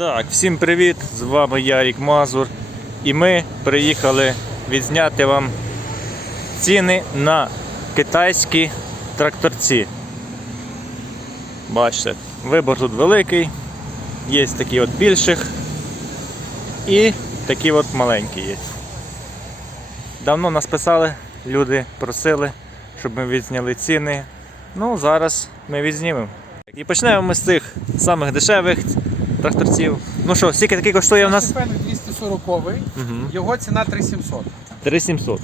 Так, всім привіт! З вами Ярік Мазур. І ми приїхали відзняти вам ціни на китайські тракторці. Бачите, вибор тут великий. Є такі от більших і такі от маленькі є. Давно нас писали, люди просили, щоб ми відзняли ціни. Ну, зараз ми відзнімемо. І почнемо ми з цих самих дешевих тракторців. Ну що, скільки такий коштує у нас? Шифен 240 Угу. його ціна 3700. 3700.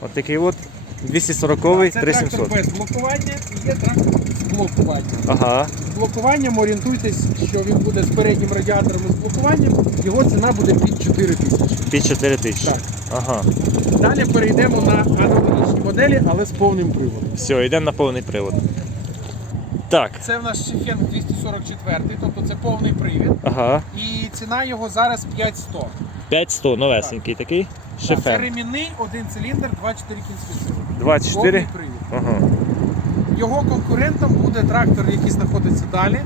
От такий от 240 Це 3700. трактор без блокування і є трактор з блокуванням. Ага. З блокуванням орієнтуйтесь, що він буде з переднім радіатором і з блокуванням, його ціна буде під 4 тисячі. Під 4000. Так. Ага. Далі перейдемо на аналогічні моделі, але з повним приводом. Все, йдемо на повний привод. Так. Це в нас Шифен 244, тобто це повний привід. Ага. І ціна його зараз 5100. 5100, новесенький такий. Це ремінний, один циліндр, 24 кінські сили. 24. Повний привід. Ага. Його конкурентом буде трактор, який знаходиться далі.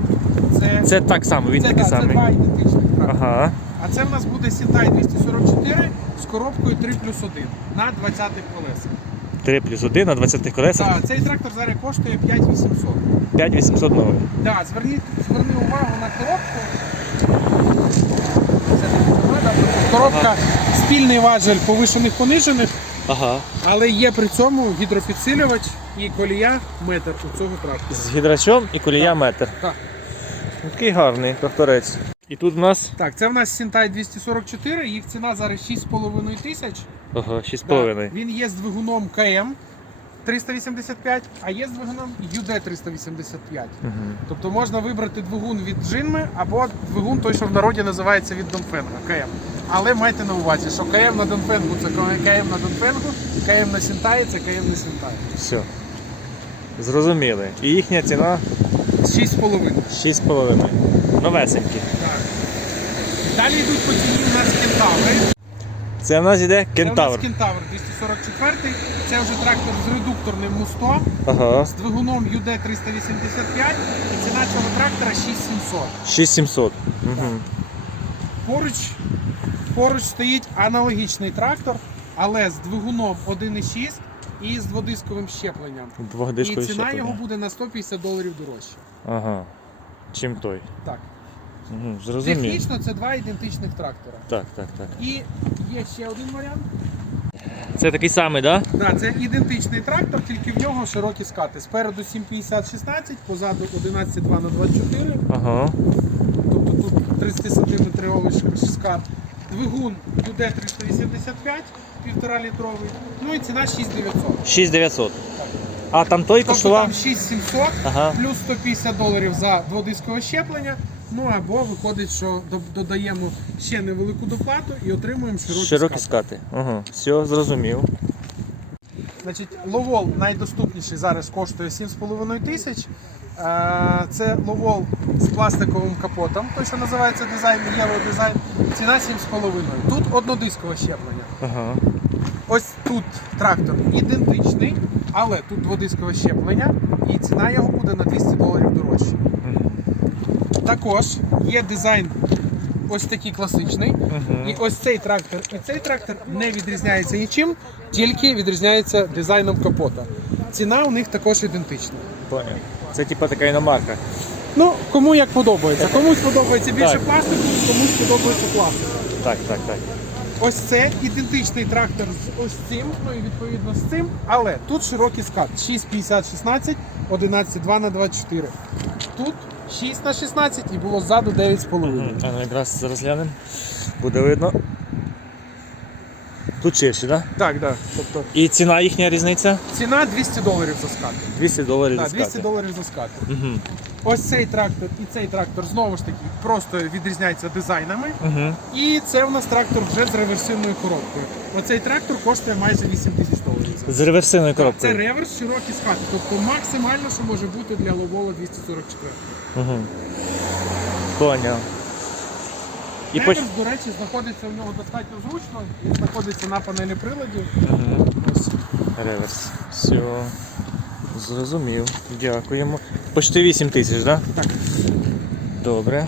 Це, Це так само, він це, такий да, це два ідентичних трактори. Ага. А це в нас буде Сінтай 244 з коробкою 3 плюс 1 на 20-х колесах. 3 плюс 1 на 20 колесах. Так, цей трактор зараз коштує 5800. 5800 новий. Да, зверніть, зверни увагу на коробку. Це Коробка спільний важель повишених понижених, Ага. але є при цьому гідропідсилювач і колія метр у цього трактора. З гідрачом і колія метр. Так. Такий гарний тракторець. І тут у нас Так, це в нас Сінтай 244, їх ціна зараз 6,5 тисяч. ага, 6,5. Він є з двигуном КМ 385, а є з двигуном UD 385. Угу. Тобто можна вибрати двигун від Джинми або двигун той, що в народі називається від Донфенга КМ. Але майте на увазі, що КМ на Донфенгу це КМ на Донфенгу, КМ на Сінтаї це КМ на Сінтаї. Все. Зрозуміли. І їхня ціна 6,5. 6,5. Новесенькі. Далі йдуть по ціні у нас кентаври. Це в нас іде Це у кентавр. нас кентавр 244. Це вже трактор з редукторним мустом. Ага. з двигуном UD 385 і ціна цього трактора 6700. 6700. Угу. Поруч, поруч стоїть аналогічний трактор, але з двигуном 1,6 і з дводисковим щепленням. І ціна щеплення. його буде на 150 доларів дорожче. Ага. Чим той. Так. Угу. Зрозумів. Технічно це два ідентичних трактора. Так, так, так. І є ще один варіант. Це такий самий, так? Да? Да, це ідентичний трактор, тільки в нього широкі скати. Спереду 750-16, позаду 11,2 на 24 Ага. тобто тут 30 сантиметровий скат. Двигун UD 385, 1,5 літровий. Ну і ціна 6900. 6900. А там той Тобто коштував? там 6700 Ага. плюс 150 доларів за дводискове щеплення. Ну або виходить, що додаємо ще невелику доплату і отримуємо широкі, Широкі скати. скати. Ага. Все, зрозумів. Значить, ловол найдоступніший зараз коштує 7,5 тисяч. Е, Це ловол з пластиковим капотом, той, що називається дизайн, Yellow дизайн. Ціна 7,5. Тут однодискове щеплення. Ага. Ось тут трактор ідентичний, але тут дводискове щеплення, і ціна його буде на 200 доларів дорожче. Також є дизайн ось такий класичний. Мгм. І ось цей трактор і цей трактор не відрізняється нічим, тільки відрізняється дизайном капота. Ціна у них також ідентична. Поняв. Це типа така іномарка. Ну, кому як подобається. Комусь подобається більше Так. пластику, комусь подобається пластик. Так, так, так. Ось це ідентичний трактор з ось цим, ну і відповідно з цим, але тут широкий скат 6,50-16, 11,2 на 24. Тут 6 на 16 і було ззаду 9,5. А ну якраз глянемо. Буде видно. Тут ширші, так? Да? Так, так. Тобто І ціна їхня різниця? ціна 200 доларів за скати. 200 доларів Так, за 200 скати. доларів за скати. Угу. Ось цей трактор і цей трактор знову ж таки просто відрізняються дизайнами. Угу. І це у нас трактор вже з реверсивною коробкою. Оцей трактор коштує майже 8 тисяч доларів. З реверсивною Це коробкою. реверс широкі скати, тобто максимально, що може бути для ловола 244. Угу. Поняв. І Реверс, поч... до речі, знаходиться в нього достатньо зручно. Він знаходиться на панелі приладів. Угу. Ось. Реверс. Все. Зрозумів. Дякуємо. Почти 8 тисяч, так? Да? Так. Добре.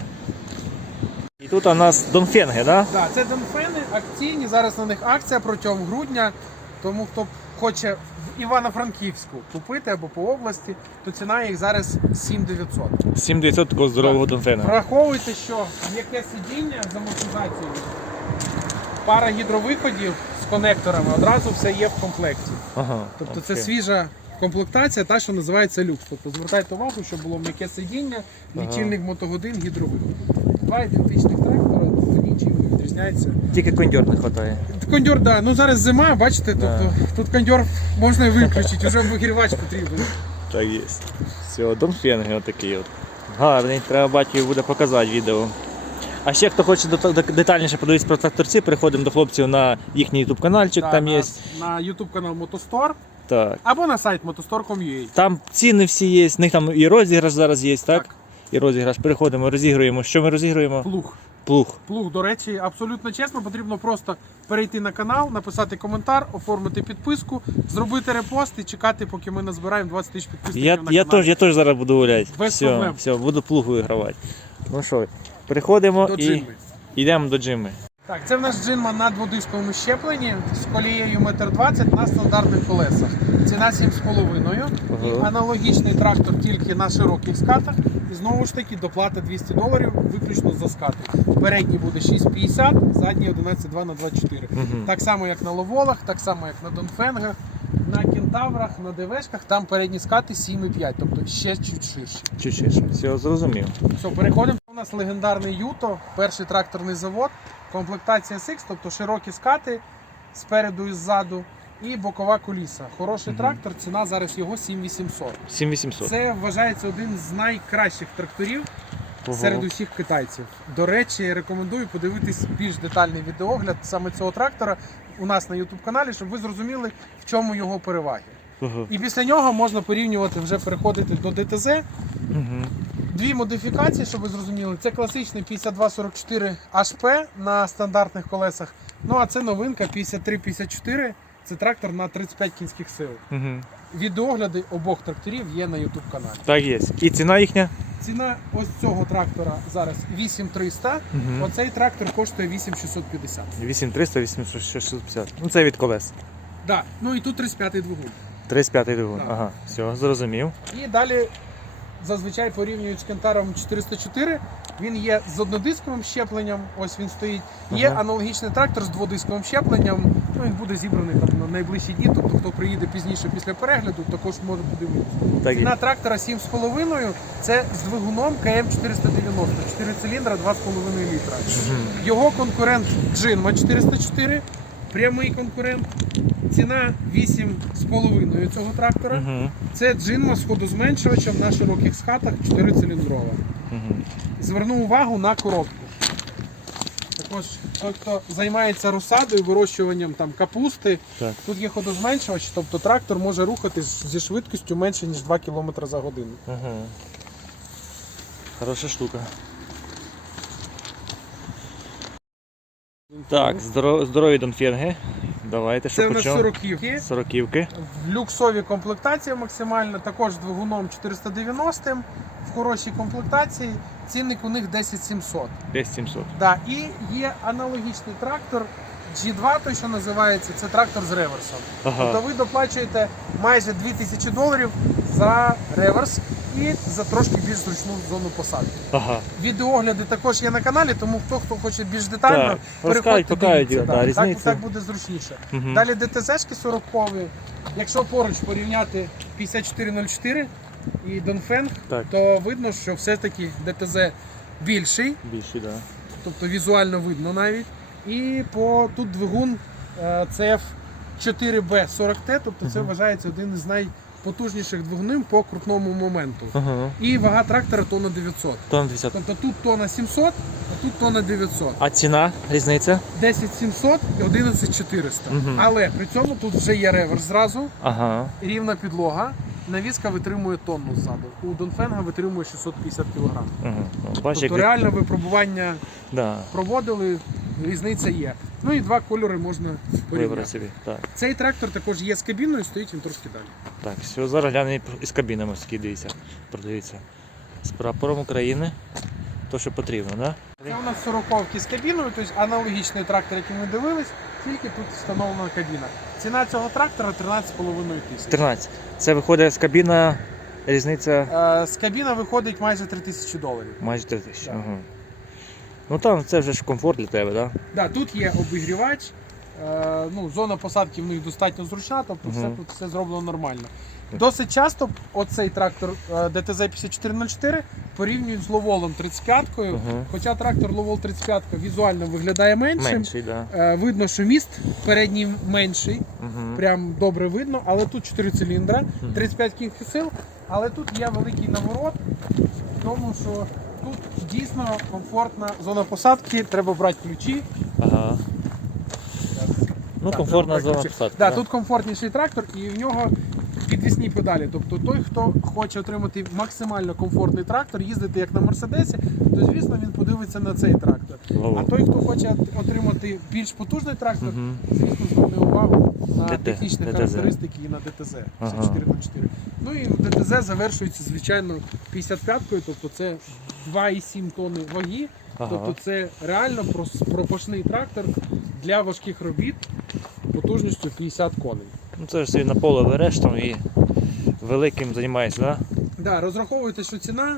І тут у нас Донфенги, да? Да, це Донфени акційні. Зараз на них акція протягом грудня. Тому хто хоче в Івано-Франківську купити або по області, то ціна їх зараз 7900. 7900 такого здорового Донфена. Враховуйте, що м'яке сидіння з амортизацією, пара гідровиходів з конекторами, одразу все є в комплекті. Ага. Тобто це окей. свіжа комплектація, та, що називається люкс. Тобто звертайте увагу, щоб було м'яке сидіння, лічильник мотогодин, гідровиход. Два ідентичних трактора, тобто нічим. Тільки кондьор не вистачає. Кондьор, да. Ну зараз зима, бачите, Да. тобто тут кондьор можна і виключити, вже обігрівач потрібен. Так є. Все, Донфенги отакий от. Гарний, треба батьків буде показати відео. А ще хто хоче детальніше подивитися про тракторці, переходимо до хлопців на їхній YouTube каналчик, Да, там на, є. на YouTube канал Мотостор Так. або на сайт motostore.com.ua. Там ціни всі є, в них там і розіграш зараз є, так? Так. І розіграш. Переходимо, розігруємо. Що ми розігруємо? Плуг. Плуг. Плуг, до речі, абсолютно чесно, потрібно просто перейти на канал, написати коментар, оформити підписку, зробити репост і чекати, поки ми назбираємо 20 тисяч підписників Я, на я, каналі. теж, я теж зараз буду гуляти. Без все, проблем. все, буду плуг вигравати. Ну що, переходимо До і йдемо до джими. Так, це в нас джинма на дводисковому щепленні з колією 1,20 м на стандартних колесах. Ціна 7,5. І аналогічний трактор тільки на широких скатах. І знову ж таки доплата 200 доларів виключно за скати. Передній буде 6,50, задній 11,2 на 24. Мгм. Так само, як на ловолах, так само, як на донфенгах, на кентаврах, на ДВшках, там передні скати 7,5, тобто ще чуть ширші. Чуть ширше. Все, зрозумів. Все, переходимо. У нас легендарний Юто, перший тракторний завод, комплектація SX, тобто широкі скати спереду і ззаду, і бокова коліса. Хороший Мгм. трактор, ціна зараз його 7800. 7800. Це вважається один з найкращих тракторів Ого. серед усіх китайців. До речі, рекомендую подивитись більш детальний відеогляд саме цього трактора у нас на YouTube каналі, щоб ви зрозуміли, в чому його переваги. Ого. І після нього можна порівнювати вже переходити до ДТЗ. Мгм. Дві модифікації, щоб ви зрозуміли. Це класичний 5244 HP на стандартних колесах. Ну а це новинка 5354. Це трактор на 35 кінських сил. Мгм. Відеогляди обох тракторів є на YouTube каналі. Так є. І ціна їхня? Ціна ось цього трактора зараз 8300. Мгм. Оцей трактор коштує 8650. 8300, 8650. Ну це від колес. Да. Ну і тут 35-й двигун. 35 двигун. Так. Ага, все, зрозумів. І далі зазвичай порівнюють з Кентаром 404. Він є з однодисковим щепленням, ось він стоїть. Є Ага. аналогічний трактор з дводисковим щепленням. Ну він буде зібраний там на найближчі дні. Тобто, хто приїде пізніше після перегляду, також може подивитися. Так. Ціна трактора 7,5. Це з двигуном КМ 490, 4 циліндра, 2,5 літра. Його конкурент Джинма 404, прямий конкурент. Ціна 8,5 цього трактора. Мгм. Це джинма з ходозменшувачем на широких скатах 4-циліндрова. Мгм. Зверну увагу на коробку. Також той, хто займається розсадою, вирощуванням там, капусти, Так. тут є ходозменшувач, тобто трактор може рухатись зі швидкістю менше, ніж 2 км за годину. Угу. Хороша штука. Так, здоро- здорові донфенги. Давайте, Це що в нас почав? 40 Сороківки. В люксовій комплектації максимально, також з двигуном 490 в хорошій комплектації. Цінник у них 10700. Десь 700. Да, і є аналогічний трактор G2, той, що називається, це трактор з реверсом. Тобто ви доплачуєте майже 2000 доларів за реверс і за трошки більш зручну зону посадки. Ага. Відеогляди також є на каналі, тому хто хто хоче більш детально, Так, переходьте, покажуть, дивіться, да, так, різницю. так, буде зручніше. Мгм. Далі ДТЗшки 40 Якщо поруч порівняти 5404 і Донфенг, Так. то видно, що все-таки ДТЗ більший, Більші, так. тобто візуально видно навіть. І по тут двигун е, CF 4B40T, тобто це вважається один із найпотужніших двигунів по крутному моменту. Ага. І вага трактора тонна 900. Тон 50. Тобто тут тонна 700, а тут тонна 900. А ціна? Різниця? 10 700 і 11 400. Мгм. Але при цьому тут вже є реверс зразу, Ага. рівна підлога. Навіска витримує тонну ззаду. У Донфенга витримує 650 кг. Ага. Ну, Бачиш, Тобто як... реально випробування да. проводили, різниця є. Ну і два кольори можна порівняти. собі. Так. Цей трактор також є з кабіною, стоїть він трошки далі. Так, все, зараз глянемо із кабінами скидаються, продаються. З прапором України. То, що потрібно, так? Да? Це у нас 40 з кабіною, тобто аналогічний трактор, який ми дивились, тільки тут встановлена кабіна. Ціна цього трактора 13,5 тисяч. 13. Це виходить з кабіна, різниця Е, З кабіна виходить майже 3 тисячі доларів. майже 3 тисячі. Так. Ага. Ну там це вже ж комфорт для тебе, так? Да, тут є обігрівач. Е, ну, зона посадки в них достатньо зручна, тобто все Мгм. тут все зроблено нормально. Досить часто оцей трактор е, ДТЗ 5404 порівнюють з Ловолом 35-кою, Мгм. хоча трактор Ловол 35 візуально виглядає меншим. Менший, так. Да. Е, Видно, що міст передній менший, Угу. прям добре видно, але тут 4 циліндра, 35 кінських сил, але тут є великий наворот, в тому що тут дійсно комфортна зона посадки, треба брати ключі. Ага. Ну, Так, комфортна треба зона ключі. посадки. Да, тут комфортніший трактор і в нього підвісні педалі. Тобто той, хто хоче отримати максимально комфортний трактор, їздити як на Мерседесі, то звісно він подивиться на цей трактор. Ловол. А той, хто хоче отримати більш потужний трактор, Мгм. звісно, зверне увагу на ДТ, технічні ДТЗ. характеристики і на ДТЗ Ага. 5404. Ну і ДТЗ завершується, звичайно, 55-кою, тобто це 2,7 тонни ваги. Ага. Тобто це реально пропашний трактор для важких робіт потужністю 50 коней. Ну це ж собі на поле береш там і великим займаєшся, так? Да, розраховуйте, що ціна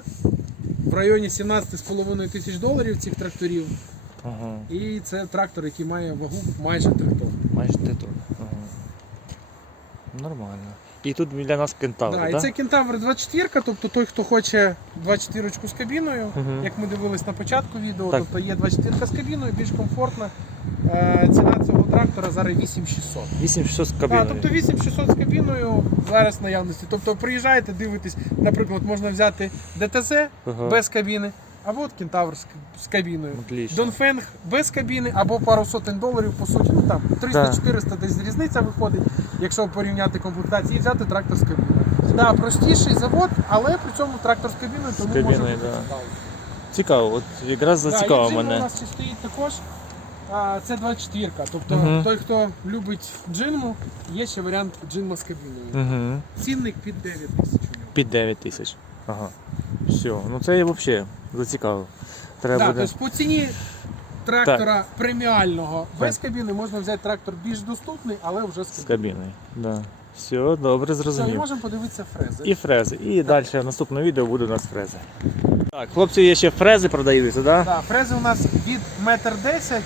в районі 17,5 тисяч доларів цих тракторів. Ага. І це трактор, який має вагу майже 3 тонни. Майже ти тут. Ага. Нормально. І тут біля нас кентавр, Да, так? і це кентавр 24, тобто той, хто хоче 24 з кабіною, Мгм. як ми дивились на початку відео, Так. тобто є 24 з кабіною, більш комфортна. Е, ціна цього трактора зараз 8600. 8600 з Так, кабіною. тобто 8600 з кабіною зараз наявності. Тобто приїжджаєте, дивитесь, наприклад, можна взяти ДТЗ Ага. без кабіни, або от кентавр з, з кабіною. Отлично. Донфенг без кабіни або пару сотень доларів, по суті, ну там 300-400 десь різниця виходить, якщо порівняти комплектації і взяти трактор з кабіною. Да, простіший завод, але при цьому трактор з кабіною, тому може кабіною, бути да. цікаво. Цікаво, от якраз Да, зацікавив і у мене. нас ще стоїть також. А, це 24 ка Тобто Мгм. той, хто любить джинму, є ще варіант джинма з кабіною. Угу. Цінник під 9 тисяч у нього. Під 9 тисяч. Ага. Все, ну це взагалі зацікавив. Треба Да, буде. тобто по ціні трактора преміального без кабіни можна взяти трактор більш доступний, але вже з З кабіною. кабіною. Да. Все, добре, і зрозумів. можемо подивитися фрези. І фрези. І далі в наступному відео буде у нас фрези. Так, хлопці, є ще фрези продаються, так? Да? Да, фрези у нас від метр десять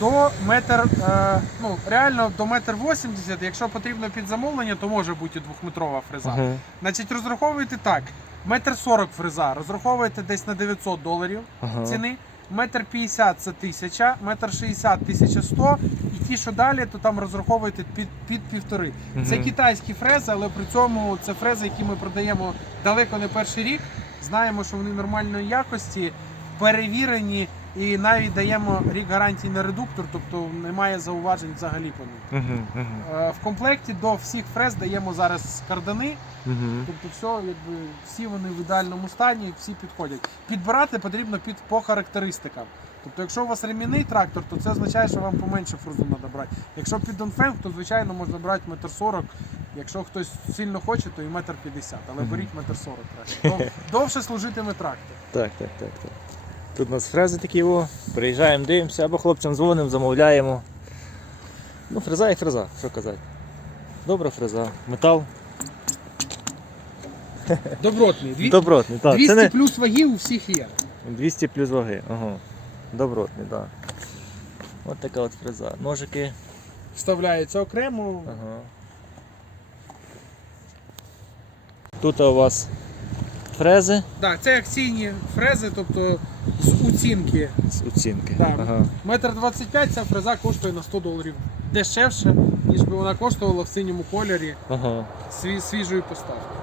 до метр, е, ну реально до метр 80. Якщо потрібно під замовлення, то може бути двохметрова фреза. Ага. Значить, розраховуєте так: метр 40 фреза, розраховуєте десь на 900 доларів Ага. ціни. Метр 50 це 1000, метр 60 1100 і ті, що далі, то там розраховуєте під, під півтори. Це китайські фрези, але при цьому це фрези, які ми продаємо далеко не перший рік. Знаємо, що вони нормальної якості, перевірені, і навіть даємо рік гарантії на редуктор, тобто немає зауважень взагалі по них. Угу, угу, Е, В комплекті до всіх фрез даємо зараз кардани, угу. тобто все, якби всі вони в ідеальному стані, всі підходять. Підбирати потрібно під по характеристикам. Тобто, якщо у вас ремінний трактор, то це означає, що вам поменше фрезу треба брати. Якщо під Донфенг, то звичайно можна брати метр сорок. Якщо хтось сильно хоче, то і метр п'ятдесят, але беріть метр сорок краще. Довше служитиме трактор. Так, так, так, так. Тут у нас фрези такі, о. приїжджаємо, дивимося, або хлопцям дзвонимо, замовляємо. Ну, фреза і фреза, що казати. Добра фреза. Метал. Добротний. Дві- Добротний, так. 200 Це не плюс ваги у всіх є. 200 плюс ваги. Ага. Добротний, так. Ось така от фреза. Ножики. Вставляється окремо. Ага. Тут у вас фрези Так, це акційні фрези, тобто з оцінки. з оцінки. Так. Ага. Метр 25 ця фреза коштує на 100 доларів дешевше, ніж би вона коштувала в синьому кольорі Ага. свіжої поставки.